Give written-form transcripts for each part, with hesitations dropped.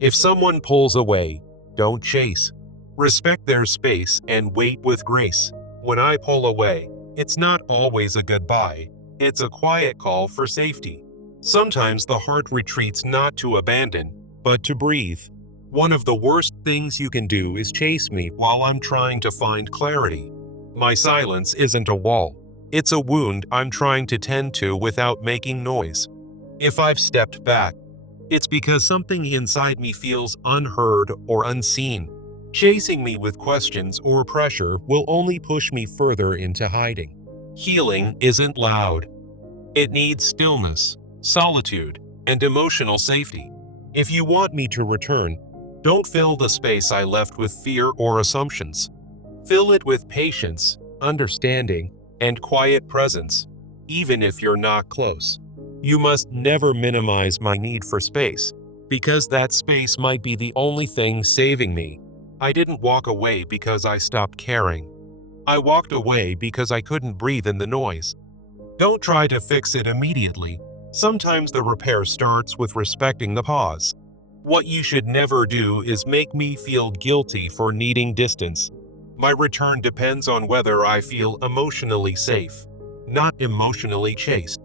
If someone pulls away, don't chase. Respect their space and wait with grace. When I pull away, it's not always a goodbye. It's a quiet call for safety. Sometimes the heart retreats not to abandon, but to breathe. One of the worst things you can do is chase me while I'm trying to find clarity. My silence isn't a wall. It's a wound I'm trying to tend to without making noise. If I've stepped back, it's because something inside me feels unheard or unseen. Chasing me with questions or pressure will only push me further into hiding. Healing isn't loud. It needs stillness, solitude, and emotional safety. If you want me to return, don't fill the space I left with fear or assumptions. Fill it with patience, understanding, and quiet presence, even if you're not close. You must never minimize my need for space, because that space might be the only thing saving me. I didn't walk away because I stopped caring. I walked away because I couldn't breathe in the noise. Don't try to fix it immediately. Sometimes the repair starts with respecting the pause. What you should never do is make me feel guilty for needing distance. My return depends on whether I feel emotionally safe, not emotionally chased.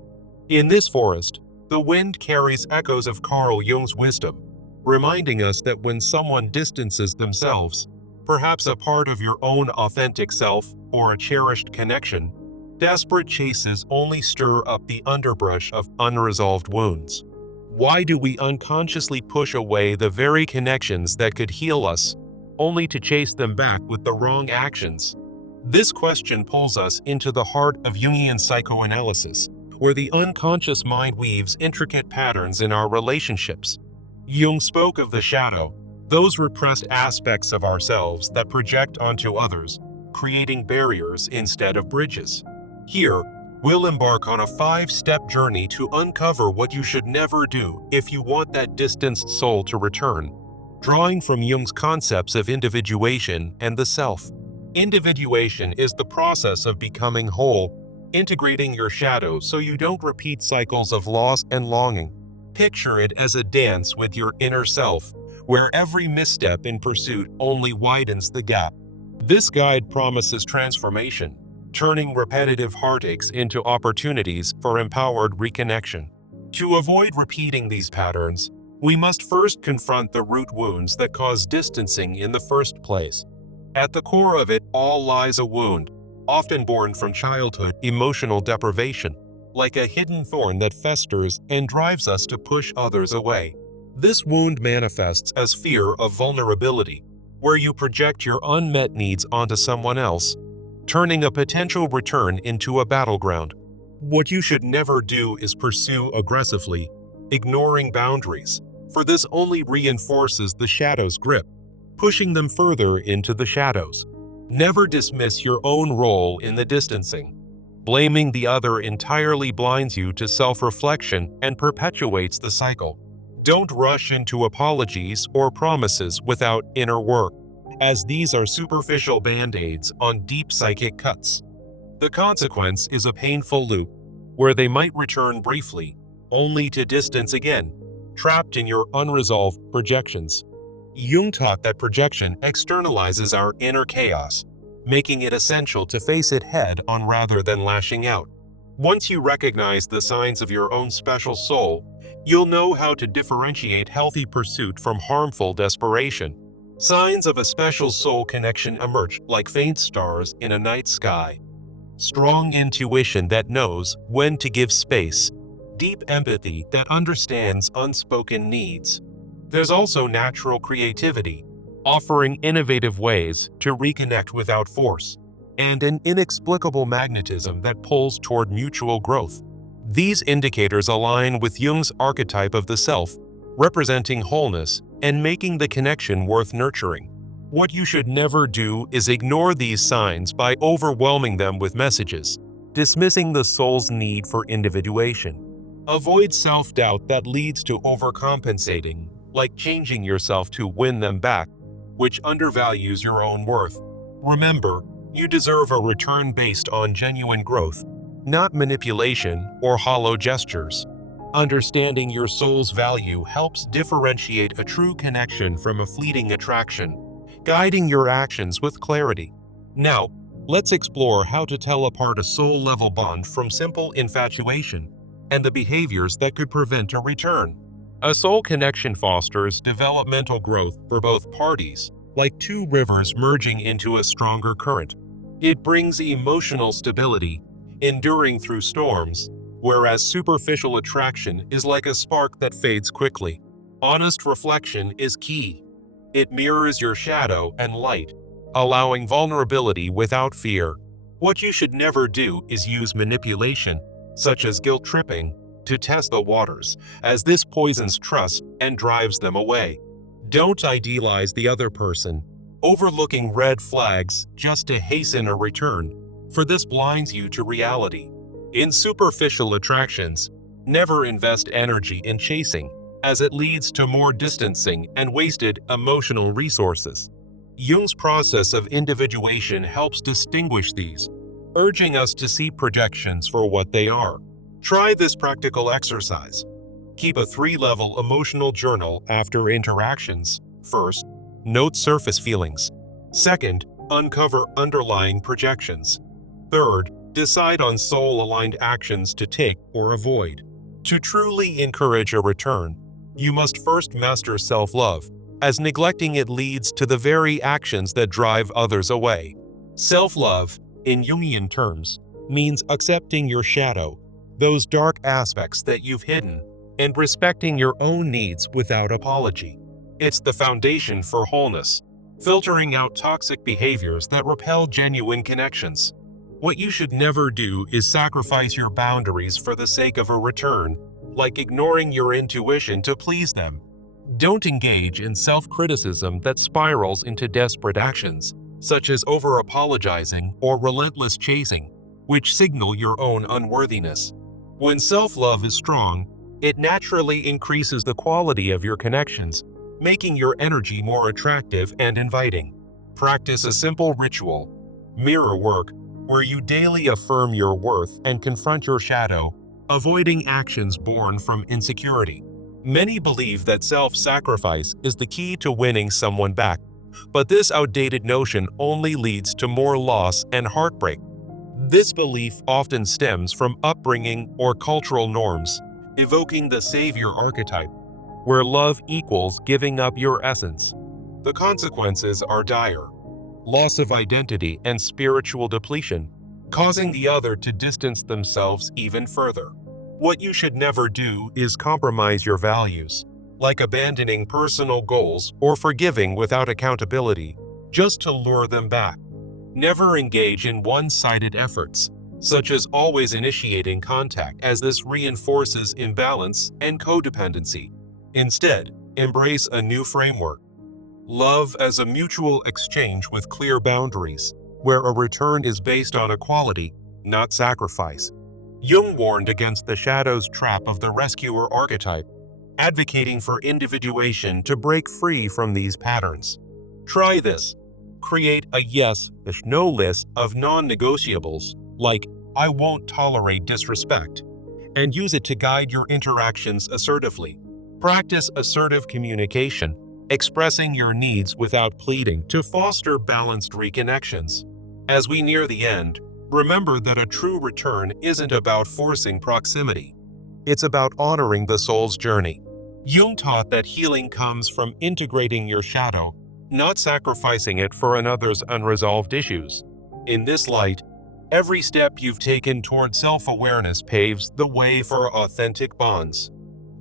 In this forest, the wind carries echoes of Carl Jung's wisdom, reminding us that when someone distances themselves, perhaps a part of your own authentic self or a cherished connection, desperate chases only stir up the underbrush of unresolved wounds. Why do we unconsciously push away the very connections that could heal us, only to chase them back with the wrong actions? This question pulls us into the heart of Jungian psychoanalysis, where the unconscious mind weaves intricate patterns in our relationships. Jung spoke of the shadow, those repressed aspects of ourselves that project onto others, creating barriers instead of bridges. Here, we'll embark on a 5-step journey to uncover what you should never do if you want that distanced soul to return, drawing from Jung's concepts of individuation and the self. Individuation is the process of becoming whole, integrating your shadow so you don't repeat cycles of loss and longing. Picture it as a dance with your inner self, where every misstep in pursuit only widens the gap. This guide promises transformation, turning repetitive heartaches into opportunities for empowered reconnection. To avoid repeating these patterns, we must first confront the root wounds that cause distancing in the first place. At the core of it all lies a wound, often born from childhood emotional deprivation, like a hidden thorn that festers and drives us to push others away. This wound manifests as fear of vulnerability, where you project your unmet needs onto someone else, turning a potential return into a battleground. What you should never do is pursue aggressively, ignoring boundaries, for this only reinforces the shadow's grip, pushing them further into the shadows. Never dismiss your own role in the distancing. Blaming the other entirely blinds you to self-reflection and perpetuates the cycle. Don't rush into apologies or promises without inner work, as these are superficial band-aids on deep psychic cuts. The consequence is a painful loop, where they might return briefly, only to distance again, trapped in your unresolved projections. Jung taught that projection externalizes our inner chaos, making it essential to face it head-on rather than lashing out. Once you recognize the signs of your own special soul, you'll know how to differentiate healthy pursuit from harmful desperation. Signs of a special soul connection emerge like faint stars in a night sky. Strong intuition that knows when to give space. Deep empathy that understands unspoken needs. There's also natural creativity, offering innovative ways to reconnect without force, and an inexplicable magnetism that pulls toward mutual growth. These indicators align with Jung's archetype of the self, representing wholeness and making the connection worth nurturing. What you should never do is ignore these signs by overwhelming them with messages, dismissing the soul's need for individuation. Avoid self-doubt that leads to overcompensating, like changing yourself to win them back, which undervalues your own worth. Remember, you deserve a return based on genuine growth, not manipulation or hollow gestures. Understanding your soul's value helps differentiate a true connection from a fleeting attraction, guiding your actions with clarity. Now, let's explore how to tell apart a soul-level bond from simple infatuation and the behaviors that could prevent a return. A soul connection fosters developmental growth for both parties, like two rivers merging into a stronger current. It brings emotional stability, enduring through storms, whereas superficial attraction is like a spark that fades quickly. Honest reflection is key. It mirrors your shadow and light, allowing vulnerability without fear. What you should never do is use manipulation, such as guilt tripping, to test the waters, as this poisons trust and drives them away. Don't idealize the other person, overlooking red flags just to hasten a return, for this blinds you to reality. In superficial attractions, never invest energy in chasing, as it leads to more distancing and wasted emotional resources. Jung's process of individuation helps distinguish these, urging us to see projections for what they are. Try this practical exercise. Keep a 3-level emotional journal after interactions. First, note surface feelings. Second, uncover underlying projections. Third, decide on soul-aligned actions to take or avoid. To truly encourage a return, you must first master self-love, as neglecting it leads to the very actions that drive others away. Self-love, in Jungian terms, means accepting your shadow, those dark aspects that you've hidden, and respecting your own needs without apology. It's the foundation for wholeness, filtering out toxic behaviors that repel genuine connections. What you should never do is sacrifice your boundaries for the sake of a return, like ignoring your intuition to please them. Don't engage in self-criticism that spirals into desperate actions, such as over-apologizing or relentless chasing, which signal your own unworthiness. When self-love is strong, it naturally increases the quality of your connections, making your energy more attractive and inviting. Practice a simple ritual, mirror work, where you daily affirm your worth and confront your shadow, avoiding actions born from insecurity. Many believe that self-sacrifice is the key to winning someone back, but this outdated notion only leads to more loss and heartbreak. This belief often stems from upbringing or cultural norms, evoking the savior archetype, where love equals giving up your essence. The consequences are dire: loss of identity and spiritual depletion, causing the other to distance themselves even further. What you should never do is compromise your values, like abandoning personal goals or forgiving without accountability, just to lure them back. Never engage in one-sided efforts, such as always initiating contact, as this reinforces imbalance and codependency. Instead, embrace a new framework. Love as a mutual exchange with clear boundaries, where a return is based on equality, not sacrifice. Jung warned against the shadow's trap of the rescuer archetype, advocating for individuation to break free from these patterns. Try this. Create a yes/no list of non-negotiables, like "I won't tolerate disrespect," and use it to guide your interactions assertively. Practice assertive communication, expressing your needs without pleading, to foster balanced reconnections. As we near the end, remember that a true return isn't about forcing proximity. It's about honoring the soul's journey. Jung taught that healing comes from integrating your shadow, not sacrificing it for another's unresolved issues. In this light, every step you've taken toward self-awareness paves the way for authentic bonds.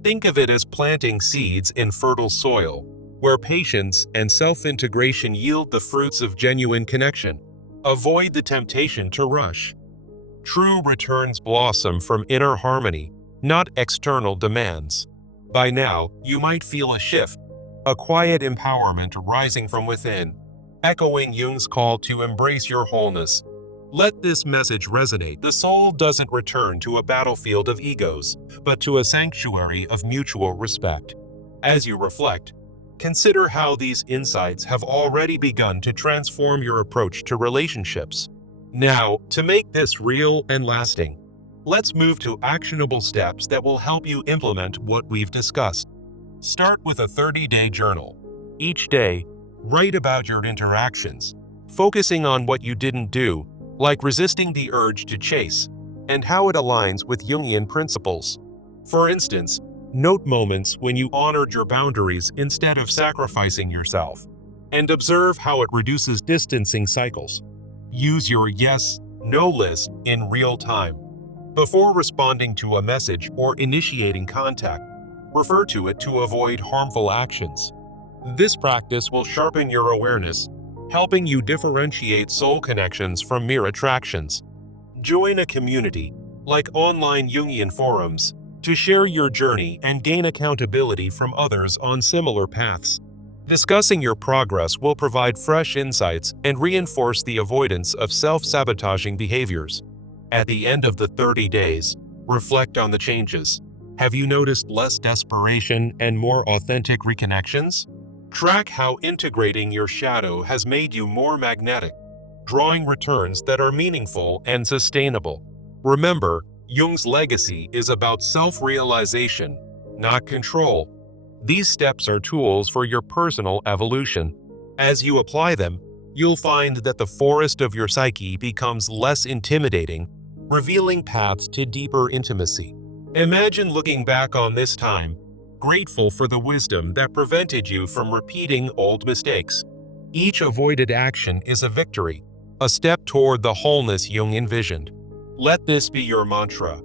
Think of it as planting seeds in fertile soil, where patience and self-integration yield the fruits of genuine connection. Avoid the temptation to rush. True returns blossom from inner harmony, not external demands. By now, you might feel a shift, a quiet empowerment rising from within, echoing Jung's call to embrace your wholeness. Let this message resonate. The soul doesn't return to a battlefield of egos, but to a sanctuary of mutual respect. As you reflect, consider how these insights have already begun to transform your approach to relationships. Now, to make this real and lasting, Let's move to actionable steps that will help you implement what we've discussed. Start with a 30-day journal. Each day, write about your interactions, focusing on what you didn't do, like resisting the urge to chase, and how it aligns with Jungian principles. For instance, note moments when you honored your boundaries instead of sacrificing yourself, and observe how it reduces distancing cycles. Use your yes/no list in real time. Before responding to a message or initiating contact, refer to it to avoid harmful actions. This practice will sharpen your awareness, helping you differentiate soul connections from mere attractions. Join a community, like online Jungian forums, to share your journey and gain accountability from others on similar paths. Discussing your progress will provide fresh insights and reinforce the avoidance of self-sabotaging behaviors. At the end of the 30 days, reflect on the changes. Have you noticed less desperation and more authentic reconnections? Track how integrating your shadow has made you more magnetic, drawing returns that are meaningful and sustainable. Remember, Jung's legacy is about self-realization, not control. These steps are tools for your personal evolution. As you apply them, you'll find that the forest of your psyche becomes less intimidating, revealing paths to deeper intimacy. Imagine looking back on this time, grateful for the wisdom that prevented you from repeating old mistakes. Each avoided action is a victory, a step toward the wholeness Jung envisioned. Let this be your mantra.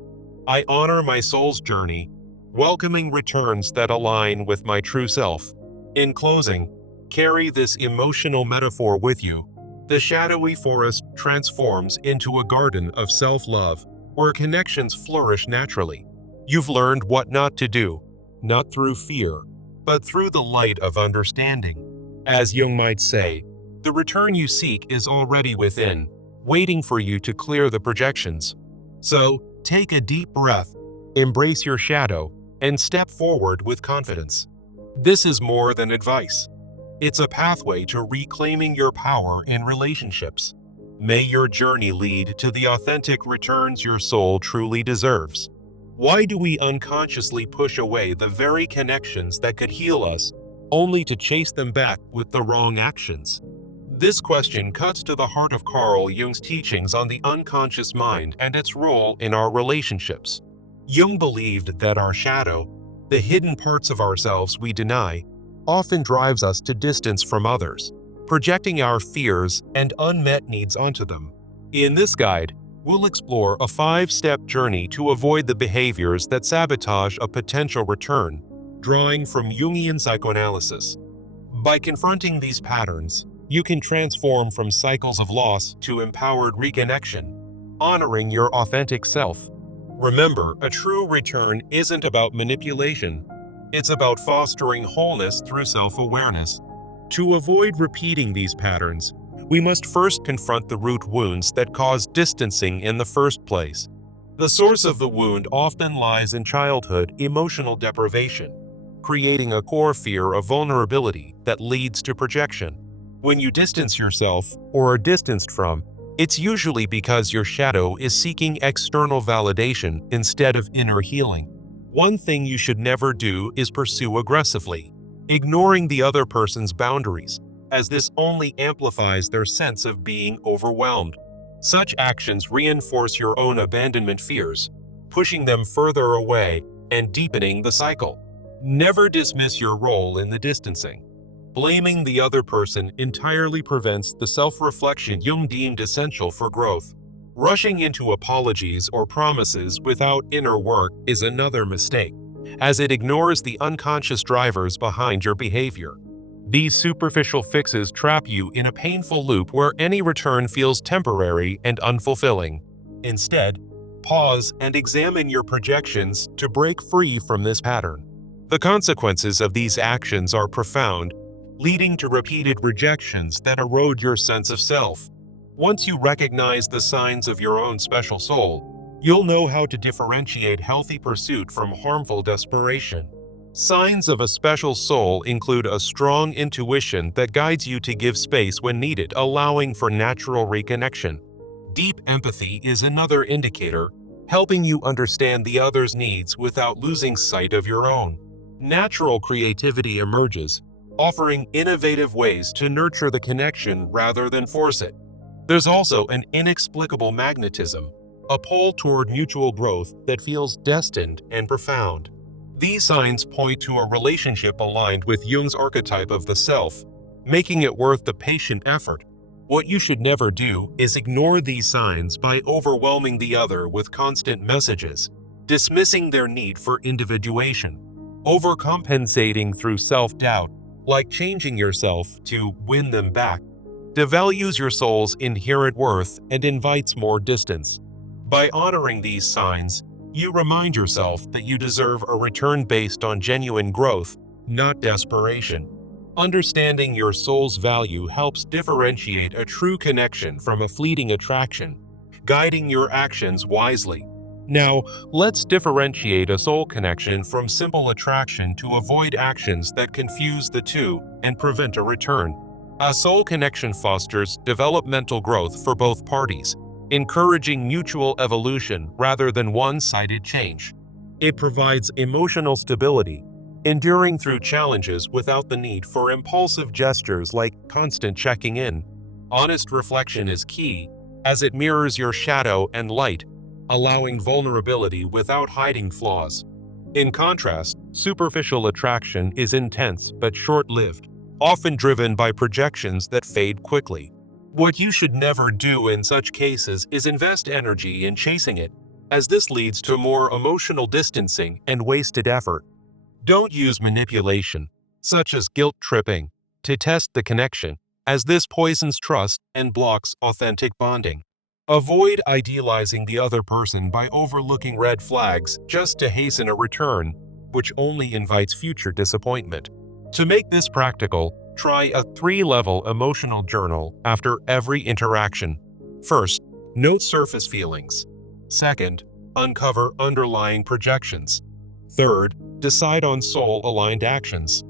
I honor my soul's journey, welcoming returns that align with my true self. In closing, carry this emotional metaphor with you. The shadowy forest transforms into a garden of self-love, where connections flourish naturally. You've learned what not to do, not through fear, but through the light of understanding. As Jung might say, the return you seek is already within, waiting for you to clear the projections. So, take a deep breath, embrace your shadow, and step forward with confidence. This is more than advice. It's a pathway to reclaiming your power in relationships. May your journey lead to the authentic returns your soul truly deserves. Why do we unconsciously push away the very connections that could heal us, only to chase them back with the wrong actions? This question cuts to the heart of Carl Jung's teachings on the unconscious mind and its role in our relationships. Jung believed that our shadow, the hidden parts of ourselves we deny, often drives us to distance from others, projecting our fears and unmet needs onto them. In this guide, we'll explore a 5-step journey to avoid the behaviors that sabotage a potential return, drawing from Jungian psychoanalysis. By confronting these patterns, you can transform from cycles of loss to empowered reconnection, honoring your authentic self. Remember, a true return isn't about manipulation. It's about fostering wholeness through self-awareness. To avoid repeating these patterns, we must first confront the root wounds that cause distancing in the first place. The source of the wound often lies in childhood emotional deprivation, creating a core fear of vulnerability that leads to projection. When you distance yourself or are distanced from, it's usually because your shadow is seeking external validation instead of inner healing. One thing you should never do is pursue aggressively, ignoring the other person's boundaries, as this only amplifies their sense of being overwhelmed. Such actions reinforce your own abandonment fears, pushing them further away and deepening the cycle. Never dismiss your role in the distancing. Blaming the other person entirely prevents the self-reflection Jung deemed essential for growth. Rushing into apologies or promises without inner work is another mistake, as it ignores the unconscious drivers behind your behavior. These superficial fixes trap you in a painful loop where any return feels temporary and unfulfilling. Instead, pause and examine your projections to break free from this pattern. The consequences of these actions are profound, leading to repeated rejections that erode your sense of self. Once you recognize the signs of your own special soul, you'll know how to differentiate healthy pursuit from harmful desperation. Signs of a special soul include a strong intuition that guides you to give space when needed, allowing for natural reconnection. Deep empathy is another indicator, helping you understand the other's needs without losing sight of your own. Natural creativity emerges, offering innovative ways to nurture the connection rather than force it. There's also an inexplicable magnetism, a pull toward mutual growth that feels destined and profound. These signs point to a relationship aligned with Jung's archetype of the self, making it worth the patient effort. What you should never do is ignore these signs by overwhelming the other with constant messages, dismissing their need for individuation, overcompensating through self-doubt, like changing yourself to win them back, devalues your soul's inherent worth and invites more distance. By honoring these signs, you remind yourself that you deserve a return based on genuine growth, not desperation. Understanding your soul's value helps differentiate a true connection from a fleeting attraction, guiding your actions wisely. Now, let's differentiate a soul connection from simple attraction to avoid actions that confuse the two and prevent a return. A soul connection fosters developmental growth for both parties, encouraging mutual evolution rather than one-sided change. It provides emotional stability, enduring through challenges without the need for impulsive gestures like constant checking in. Honest reflection is key, as it mirrors your shadow and light, allowing vulnerability without hiding flaws. In contrast, superficial attraction is intense but short-lived, often driven by projections that fade quickly. What you should never do in such cases is invest energy in chasing it, as this leads to more emotional distancing and wasted effort. Don't use manipulation, such as guilt-tripping, to test the connection, as this poisons trust and blocks authentic bonding. Avoid idealizing the other person by overlooking red flags just to hasten a return, which only invites future disappointment. To make this practical, try a 3-level emotional journal after every interaction. First, note surface feelings. Second, uncover underlying projections. Third, decide on soul-aligned actions.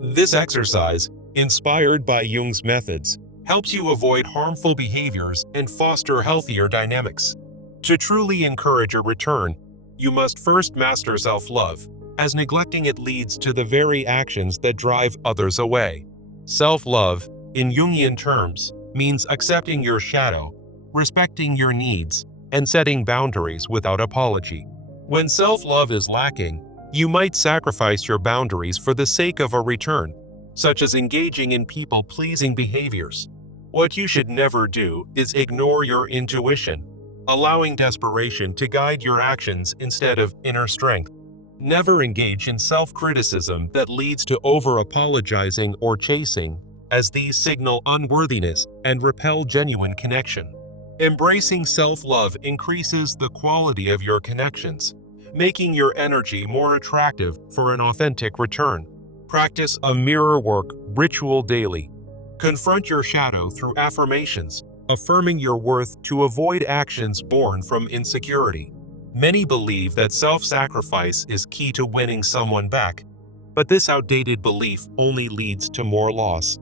This exercise, inspired by Jung's methods, helps you avoid harmful behaviors and foster healthier dynamics. To truly encourage a return, you must first master self-love, as neglecting it leads to the very actions that drive others away. Self-love, in Jungian terms, means accepting your shadow, respecting your needs, and setting boundaries without apology. When self-love is lacking, you might sacrifice your boundaries for the sake of a return, such as engaging in people-pleasing behaviors. What you should never do is ignore your intuition, allowing desperation to guide your actions instead of inner strength. Never engage in self-criticism that leads to over-apologizing or chasing, as these signal unworthiness and repel genuine connection. Embracing self-love increases the quality of your connections, making your energy more attractive for an authentic return. Practice a mirror work ritual daily. Confront your shadow through affirmations, affirming your worth to avoid actions born from insecurity. Many believe that self-sacrifice is key to winning someone back, but this outdated belief only leads to more loss.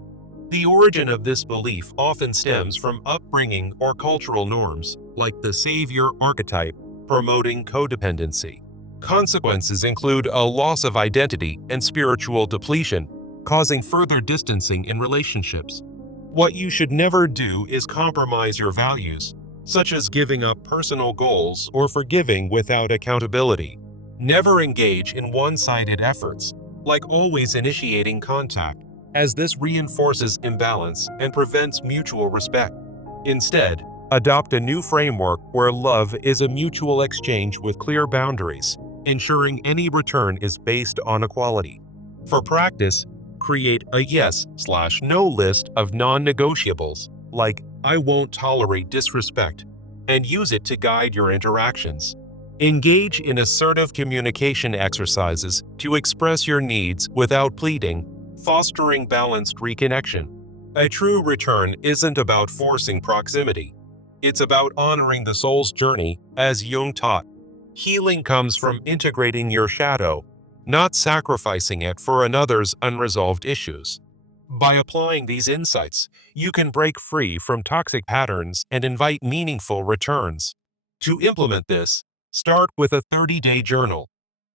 The origin of this belief often stems from upbringing or cultural norms, like the savior archetype, promoting codependency. Consequences include a loss of identity and spiritual depletion, causing further distancing in relationships. What you should never do is compromise your values, such as giving up personal goals or forgiving without accountability. Never engage in one-sided efforts, like always initiating contact, as this reinforces imbalance and prevents mutual respect. Instead, adopt a new framework where love is a mutual exchange with clear boundaries, ensuring any return is based on equality. For practice, create a yes/no list of non-negotiables, like "I won't tolerate disrespect," and use it to guide your interactions. Engage in assertive communication exercises to express your needs without pleading, fostering balanced reconnection. A true return isn't about forcing proximity. It's about honoring the soul's journey, as Jung taught. Healing comes from integrating your shadow, not sacrificing it for another's unresolved issues. By applying these insights, you can break free from toxic patterns and invite meaningful returns. To implement this, Start with a 30-day journal.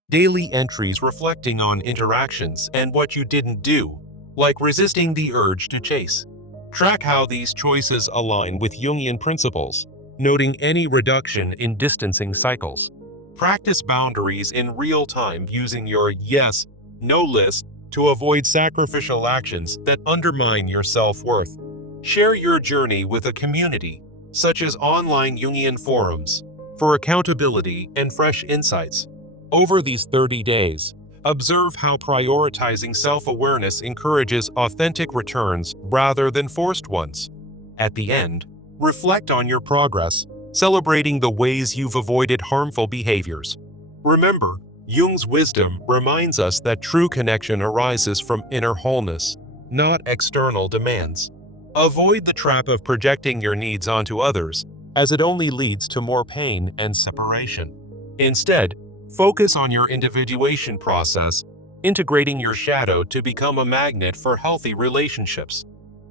Daily entries reflecting on interactions and what you didn't do, like resisting the urge to chase. Track how these choices align with Jungian principles, noting any reduction in distancing cycles. Practice boundaries in real time using your yes, no list to avoid sacrificial actions that undermine your self-worth. Share your journey with a community, such as online Jungian forums, for accountability and fresh insights. Over these 30 days, observe how prioritizing self-awareness encourages authentic returns rather than forced ones. At the end, reflect on your progress, celebrating the ways you've avoided harmful behaviors. Remember, Jung's wisdom reminds us that true connection arises from inner wholeness, not external demands. Avoid the trap of projecting your needs onto others, as it only leads to more pain and separation. Instead, focus on your individuation process, integrating your shadow to become a magnet for healthy relationships.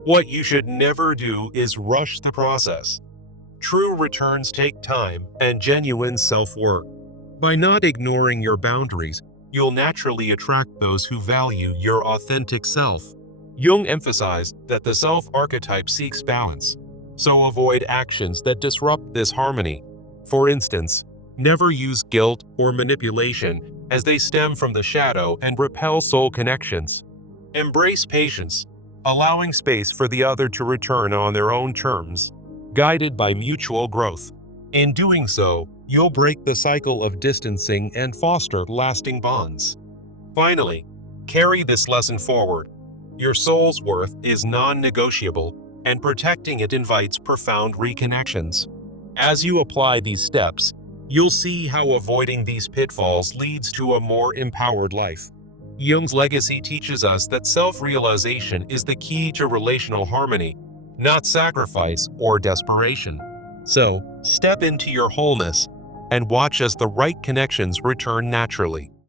What you should never do is rush the process. True returns take time and genuine self-work. By not ignoring your boundaries, you'll naturally attract those who value your authentic self. Jung emphasized that the self-archetype seeks balance, so avoid actions that disrupt this harmony. For instance, never use guilt or manipulation, as they stem from the shadow and repel soul connections. Embrace patience, allowing space for the other to return on their own terms, guided by mutual growth. In doing so, you'll break the cycle of distancing and foster lasting bonds. Finally, carry this lesson forward. Your soul's worth is non-negotiable, and protecting it invites profound reconnections. As you apply these steps, you'll see how avoiding these pitfalls leads to a more empowered life. Jung's legacy teaches us that self-realization is the key to relational harmony, not sacrifice or desperation. So, step into your wholeness and watch as the right connections return naturally.